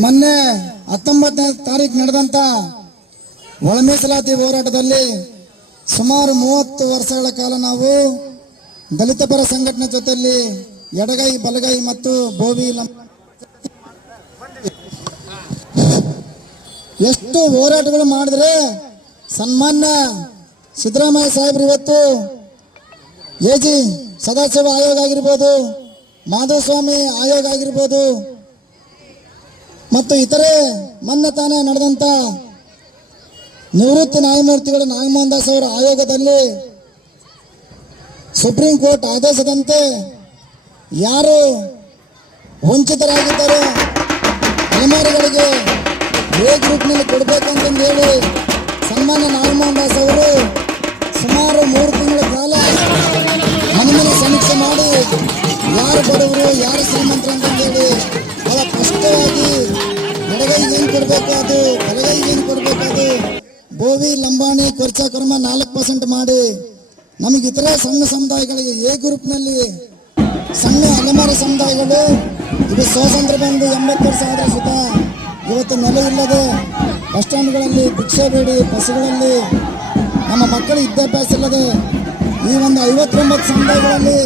ಮೊನ್ನೆ ಹತ್ತೊಂಬತ್ತನೇ ತಾರೀಕು ನಡೆದಂತ ಒಳಮೀಸಲಾತಿ ಹೋರಾಟದಲ್ಲಿ ಸುಮಾರು ಮೂವತ್ತು ವರ್ಷಗಳ ಕಾಲ ನಾವು ದಲಿತ ಪರ ಸಂಘಟನೆ ಜೊತೆಯಲ್ಲಿ ಎಡಗೈ, ಬಲಗೈ ಮತ್ತು ಬೋವಿ ಎಷ್ಟು ಹೋರಾಟಗಳು ಮಾಡಿದ್ರೆ ಸನ್ಮಾನ್ಯ ಸಿದ್ದರಾಮಯ್ಯ ಸಾಹೇಬ್ರು ಇವತ್ತು ಎ ಜಿ ಸದಾಶಿವ ಆಯೋಗ ಆಗಿರ್ಬೋದು, ಮಾಧುಸ್ವಾಮಿ ಆಯೋಗ ಆಗಿರ್ಬೋದು ಮತ್ತು ಇತರೆ ಮೊನ್ನೆ ತಾನೇ ನಡೆದಂತ ನಿವೃತ್ತ ನ್ಯಾಯಮೂರ್ತಿಗಳು ನಾಗಮೋಹನ್ ದಾಸ್ ಅವರ ಆಯೋಗದಲ್ಲಿ ಸುಪ್ರೀಂ ಕೋರ್ಟ್ ಆದೇಶದಂತೆ ಯಾರು ವಂಚಿತರಾಗಿದ್ದಾರೋ ಅಲೆಮಾರಿಗಳಿಗೆ ಏ ಗ್ರೂಪ್ನಲ್ಲಿ ಕೊಡಬೇಕಂತಂದು ಹೇಳಿ ಸನ್ಮಾನ್ಯ ನಾಗಮೋಹನ್ ದಾಸ್ ಅವರು ಏನು ಕೊಡಬೇಕು ಅದು ಬಲಗೈಗೆ ಏನು ಕೊಡಬೇಕು ಅದು. ಬೋವಿ, ಲಂಬಾಣಿ ಖರ್ಚ ಕರ್ಮ ನಾಲ್ಕು ಪರ್ಸೆಂಟ್ ಮಾಡಿ. ನಮಗೆ ಇತರ ಸಣ್ಣ ಸಮುದಾಯಗಳಿಗೆ ಎ ಗ್ರೂಪ್ನಲ್ಲಿ ಸಣ್ಣ ಅಲೆಮಾರಿ ಸಮುದಾಯಗಳು, ಇದು ಸ್ವಾತಂತ್ರ್ಯ ಬಂದು ಎಂಬತ್ತು ವರ್ಷ ಆದ್ರೆ ಸುತ ಇವತ್ತು ನೆಲೆ ಇಲ್ಲದೆ ಬಸ್ ಸ್ಟ್ಯಾಂಡ್ಗಳಲ್ಲಿ ಭಿಕ್ಷೆ ಬೇಡಿ, ಬಸ್ಗಳಲ್ಲಿ ನಮ್ಮ ಮಕ್ಕಳು ವಿದ್ಯಾಭ್ಯಾಸ ಇಲ್ಲದೆ ಈ ಒಂದು ಐವತ್ತೊಂಬತ್ತು ಸಮುದಾಯಗಳಲ್ಲಿ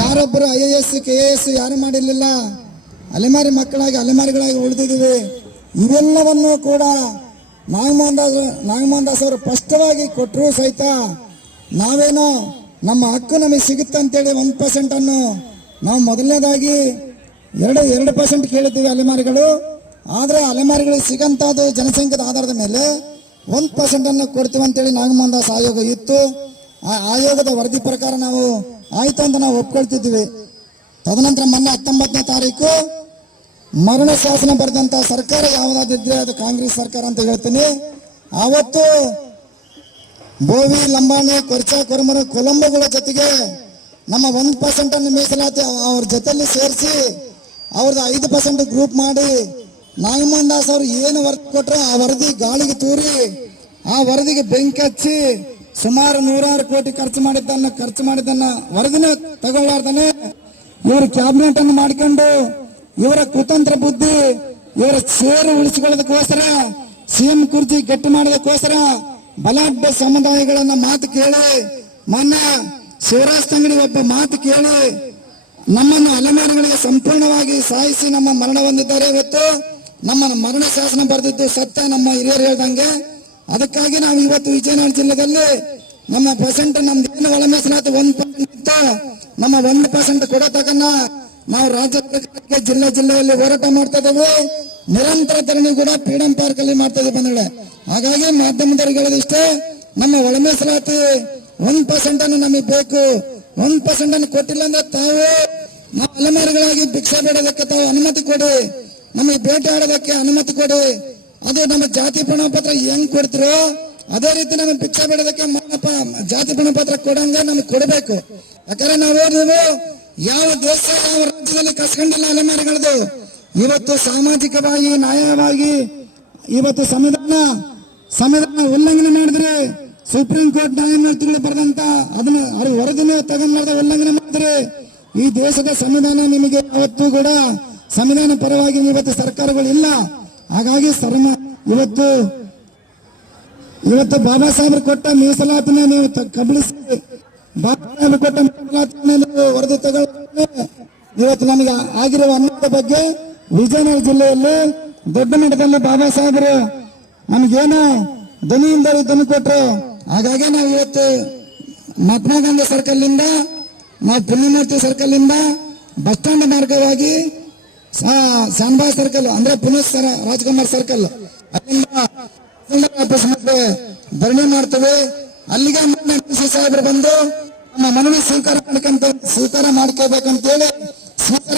ಯಾರೊಬ್ಬರು I A S, K A S ಯಾರು ಮಾಡಿರಲಿಲ್ಲ. ಅಲೆಮಾರಿ ಮಕ್ಕಳಾಗಿ, ಅಲೆಮಾರಿಗಳಾಗಿ ಉಳಿದಿದ್ದೀವಿ. ಇವೆಲ್ಲವನ್ನು ಕೂಡ ನಾಗಮೋಹನ್ ದಾಸ್ ನಾಗಮೋಹನ್ ದಾಸ್ ಅವರು ಸ್ಪಷ್ಟವಾಗಿ ಕೊಟ್ಟರು ಸಹಿತ ನಾವೇನೋ ನಮ್ಮ ಹಕ್ಕು ನಮಗೆ ಸಿಗುತ್ತೆ ಅಂತೇಳಿ ಒಂದು ಪರ್ಸೆಂಟ್ ಅನ್ನು ನಾವು ಮೊದಲನೇದಾಗಿ ಎರಡು ಎರಡು ಪರ್ಸೆಂಟ್ ಕೇಳಿದ್ದೀವಿ ಅಲೆಮಾರಿಗಳು. ಆದರೆ ಅಲೆಮಾರಿಗಳಿಗೆ ಸಿಗಂತದ್ದು ಜನಸಂಖ್ಯೆದ ಆಧಾರದ ಮೇಲೆ ಒಂದು ಪರ್ಸೆಂಟ್ ಅನ್ನು ಕೊಡ್ತೀವಿ ಅಂತೇಳಿ ನಾಗಮೋಹನ್ ದಾಸ್ ಆಯೋಗ ಇತ್ತು. ಆ ಆಯೋಗದ ವರದಿ ಪ್ರಕಾರ ನಾವು ಆಯ್ತು ಅಂತ ನಾವು ಒಪ್ಕೊಳ್ತಿದ್ವಿ ತದನಂತರ ಮೊನ್ನೆ ಹತ್ತೊಂಬತ್ತನೇ ತಾರೀಕು ಮರಣ ಶಾಸನ ಬರೆದಂತ ಸರ್ಕಾರ ಯಾವುದಾದಿದ್ರೆ ಅದು ಕಾಂಗ್ರೆಸ್ ಸರ್ಕಾರ ಅಂತ ಹೇಳ್ತೀನಿ. ಆವತ್ತು ಬೋವಿ, ಲಂಬಾಣಿ, ಕೊರ್ಚ, ಕೊರಮರ, ಕೊಲಂಬಗಳ ಜೊತೆಗೆ ನಮ್ಮ ಒಂದು ಪರ್ಸೆಂಟ್ ಅನ್ನು ಮೀಸಲಾತಿ ಅವ್ರ ಜೊತೆಯಲ್ಲಿ ಸೇರಿಸಿ ಅವ್ರದ್ದು ಐದು ಪರ್ಸೆಂಟ್ ಗ್ರೂಪ್ ಮಾಡಿ ನಾಗಮೋಹನ್ ದಾಸ್ ಅವರು ಏನು ವರ್ಕ್ ಕೊಟ್ಟರು ಆ ವರದಿ ಗಾಳಿಗೆ ತೂರಿ, ಆ ವರದಿಗೆ ಬೆಂಕಿ ಹಚ್ಚಿ ಸುಮಾರು ನೂರಾರು ಕೋಟಿ ಖರ್ಚು ಮಾಡಿದ್ದನ್ನ ಖರ್ಚು ಮಾಡಿದ್ದನ್ನ ವರದಿನ ತಗೊಳ್ಳಾರ್ದನೆ ಇವರು ಕ್ಯಾಬಿನೆಟ್ ಅನ್ನು ಮಾಡ್ಕೊಂಡು ಇವರ ಕುತಂತ್ರ ಬುದ್ಧಿ, ಇವರ ಸೇರು ಉಳಿಸಿಕೊಳ್ಳೋದಕ್ಕೋಸ್ಕರ, ಸಿಎಂ ಕುರ್ಚಿ ಗಟ್ಟಿ ಮಾಡೋದಕ್ಕೋಸ್ಕರ ಬಲಾಢ್ಯ ಸಮುದಾಯಗಳನ್ನ ಮಾತು ಕೇಳಿ, ಮೊನ್ನೆ ಶಿವರಾಜ್ ತಂಗಡಿ ಒಬ್ಬ ಮಾತು ಕೇಳಿ, ನಮ್ಮನ್ನು ಅಲೆಮಾರಿಗಳಿಗೆ ಸಂಪೂರ್ಣವಾಗಿ ಸಾಯಿಸಿ ನಮ್ಮ ಮರಣ ಹೊಂದಿದ್ದಾರೆ. ಇವತ್ತು ನಮ್ಮ ಮರಣ ಶಾಸನ ಬರೆದಿದ್ದು ಸತ್ಯ, ನಮ್ಮ ಹಿರಿಯರು ಹೇಳ್ದಂಗೆ. ಅದಕ್ಕಾಗಿ ನಾವು ಇವತ್ತು ವಿಜಯನಗರ ಜಿಲ್ಲೆಯಲ್ಲಿ ನಮ್ಮ ಪರ್ಸೆಂಟ್ ನಮ್ದು ಏನು ಒಳ ಮೀಸಲಾತಿ ಒಂದು ಪರ್ಸೆಂಟ್ ನಮ್ಮ ಒಂದು ಪರ್ಸೆಂಟ್ ಕೊಡೋ ನಾವು ರಾಜ್ಯ ಜಿಲ್ಲಾ ಜಿಲ್ಲೆ ಜಿಲ್ಲೆಯಲ್ಲಿ ಹೋರಾಟ ಮಾಡ್ತಾ ಇದ್ದೇವೆ. ನಿರಂತರ ಧರಣಿ ಕೂಡ ಫ್ರೀಡಂ ಪಾರ್ಕ್ ಅಲ್ಲಿ ಮಾಡ್ತಾ ಬಂಧುಗಳೇ. ಹಾಗಾಗಿ ಮಾಧ್ಯಮದವರು ಹೇಳೋದಿಷ್ಟೇ ನಮ್ಮ ಒಳ ಮೀಸಲಾತಿ ಒಂದ್ ಪರ್ಸೆಂಟ್ ಅನ್ನು ನಮಗೆ ಬೇಕು. ಒಂದ್ ಪರ್ಸೆಂಟ್ ಅನ್ನು ಕೊಟ್ಟಿಲ್ಲ ಅಂದ್ರೆ ತಾವು ನಾವು ಅಲೆಮಾರಿಗಳಾಗಿ ಭಿಕ್ಷೆ ಬೇಡೋದಕ್ಕೆ ತಾವು ಅನುಮತಿ ಕೊಡಿ. ನಮಗೆ ಭೇಟಿ ಆಡೋದಕ್ಕೆ ಅನುಮತಿ ಕೊಡಿ. ಅದು ನಮ್ಮ ಜಾತಿ ಪ್ರಮಾಣ ಪತ್ರ ಹೆಂಗ್ ಕೊಡ್ತಿರೋ, ಅದೇ ರೀತಿ ನಮಗೆ ಭಿಕ್ಷೆ ಬೇಡೋದಕ್ಕೆ ಜಾತಿ ಪ್ರಮಾಣ ಪತ್ರ ಕೊಡಂಗ ನಮಗೆ ಕೊಡಬೇಕು. ಯಾಕಂದ್ರೆ ನಾವು ನೀವು ಯಾವ ದೇಶ, ಯಾವ ರಾಜ್ಯದಲ್ಲಿ ಕಸ್ಕೊಂಡಿಲ್ಲ ಅಲೆಮಾರಿಗಳದು ಇವತ್ತು ಸಾಮಾಜಿಕವಾಗಿ, ನ್ಯಾಯವಾಗಿ, ಇವತ್ತು ಸಂವಿಧಾನ ಸಂವಿಧಾನ ಉಲ್ಲಂಘನೆ ಮಾಡಿದ್ರೆ ಸುಪ್ರೀಂ ಕೋರ್ಟ್ ನ್ಯಾಯಮೂರ್ತಿಗಳು ಬರೆದಂತ ಅದನ್ನ ಅವ್ರ ವರದಿನ ತಗೊಂಡ ಉಲ್ಲಂಘನೆ ಮಾಡಿದ್ರೆ ಈ ದೇಶದ ಸಂವಿಧಾನ ನಿಮಗೆ ಯಾವತ್ತೂ ಕೂಡ ಸಂವಿಧಾನ ಪರವಾಗಿ ಇವತ್ತು ಸರ್ಕಾರಗಳು ಇಲ್ಲ. ಹಾಗಾಗಿ ಸರ್ಮ, ಇವತ್ತು ಇವತ್ತು ಬಾಬಾ ಸಾಹೇಬ್ರು ಕೊಟ್ಟ ಮೀಸಲಾತಿನ ನೀವು ಕಬಳಿಸಿ. ವರದಿ ತಗೊಳ್ಳಿ ಇವತ್ತು ನಮಗೆ ಆಗಿರುವ ಅನ್ನದ ಬಗ್ಗೆ ವಿಜಯನಗರ ಜಿಲ್ಲೆಯಲ್ಲಿ ದೊಡ್ಡ ಮಟ್ಟದಲ್ಲಿ ಬಾಬಾ ಸಾಹೇಬರು ನಮಗೇನು ಧ್ವನಿಯಿಂದ ಧ್ವನಿ ಕೊಟ್ಟರು ಹಾಗಾಗಿ ನಾವು ಇವತ್ತು ಮಹಾತ್ಮ ಗಾಂಧಿ ಸರ್ಕಲ್ ಇಂದ ನಾವು ಪುಣ್ಯಮೂರ್ತಿ ಸರ್ಕಲ್ ಇಂದ ಬಸ್ ಸ್ಟ್ಯಾಂಡ್ ಮಾರ್ಗವಾಗಿ ಶಾನ್ಬಾಗ್ ಸರ್ಕಲ್, ಅಂದ್ರೆ ಪುನಃ ರಾಜ್ಕುಮಾರ್ ಸರ್ಕಲ್. ಅಲ್ಲಿಂದ ಧರಣಿ ಮಾಡ್ತೇವೆ. ಅಲ್ಲಿಗೆ ಸಾಹೇಬರು ಬಂದು ನಮ್ಮ ಮನವಿ ಸ್ವೀಕಾರ ಮಾಡ್ಕೊಂತ ಸ್ವೀಕಾರ ಮಾಡ್ಕೋಬೇಕಂತೇಳಿ ಸ್ವೀಕಾರ